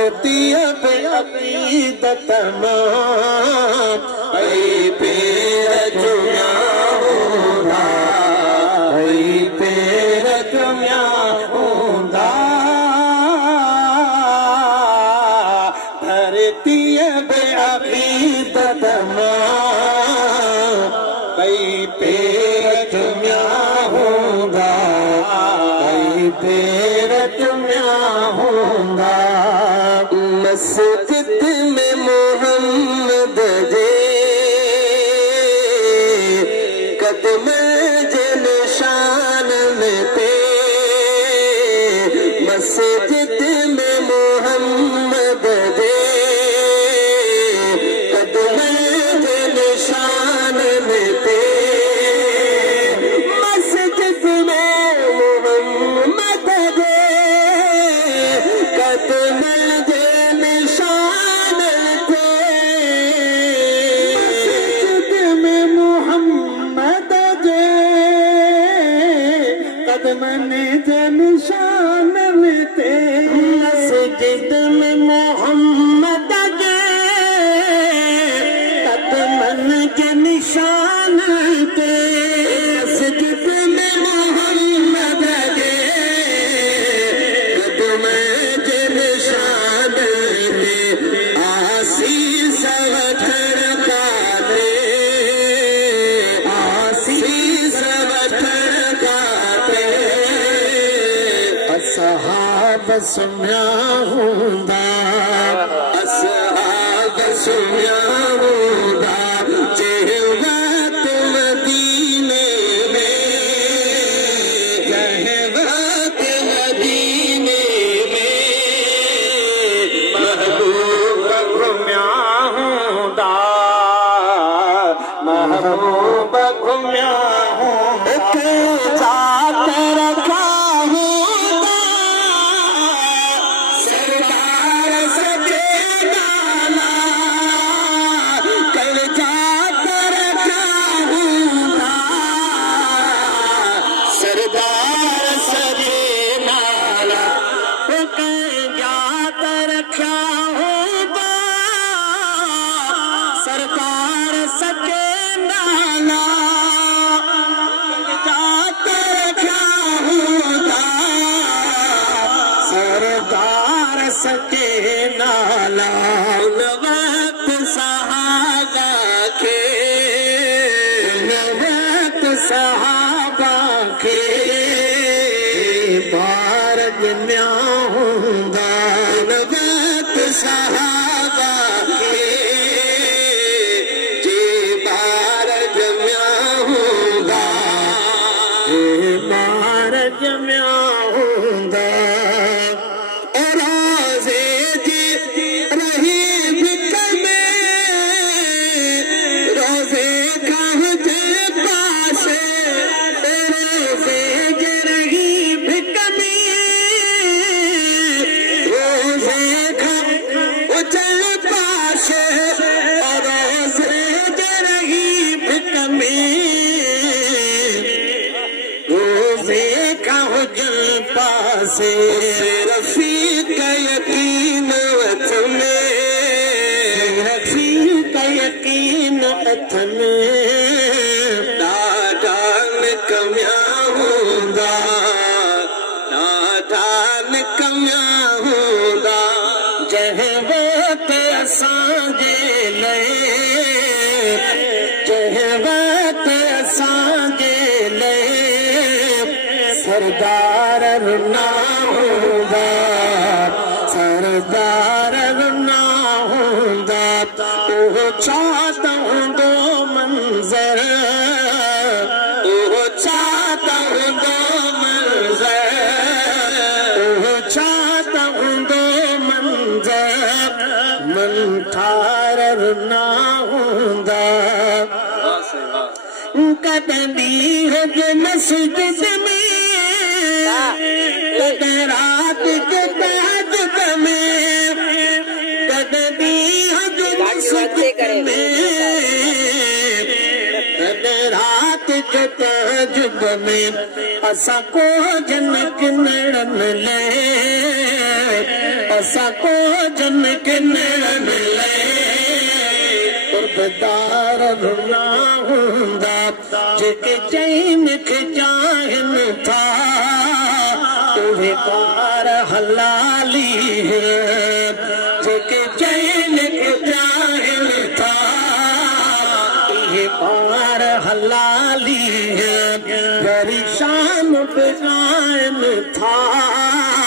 धरती अब अकीदत मां ऐ पैर जुम्या हूंदा ऐ पैर जुम्या हूंदा धरती अब अकीदत मां ऐ पैर जुम्या हूंदा ऐ पैर जुम्या हूंदा मस्जिद में मोहम्मद जे कदम जे निशानन ते मस्जिद में मोहम्मद जे कदम जे निशानन ते मस्जिद में मोहम्मद जे कदम कदमन जे निशान ते मस्जिद में मोहम्मद जे कदमन जे निशान ते मस्जिद में मोहम्मद जे कदमन जे निशान ते आसीस वठण काले आसीस वठण काले असहाब सुम्या हूंदा असहाब सुम्या हूंदा जंहिं वक्त मदीने में जंहिं वक्त मदीने में महबूब घुमिया हूंदा महबूब घुमिया हूंदा रखा सरकार सके नाला सरदार सके नाला वक्त सहाबा के वक्त सहाबा के बार जम्या हूंदा वक्त सहाबा के जे बार जम्या हूंदा जे बार जम्या हूंदा से रफीक यकीन अथ में रफीक यकीन अथ में ॾाढा निकमिया हूंदा ॾाढा निकमिया हूंदा जंहिं वक्त असांजे लाइ जंहिं वक्त असांजे लाइ सरदार रुना हूंदा सरदार रुना हूंदा उहो छा त हूंदो मंज़र उहो छा त हूंदो मंज़र उहो छा त हूंदो मंज़र मन ठार रुना हूंदा कॾहिं ॾींहं जे मस्जिद में कॾहिं रात जे तहज्जुद में कॾहिं ॾींहं जे मस्जिद में कॾहिं रात जे तहज्जुद में असां को जन किनड़न लाइ असा को जन के नैन ले कुर्बदार रुना हुंदा जेके चैन के चाहन था तुहे पार हलाली है जेके चैन के चाहन था तुहे पार हलाली है गरी शान पे जान था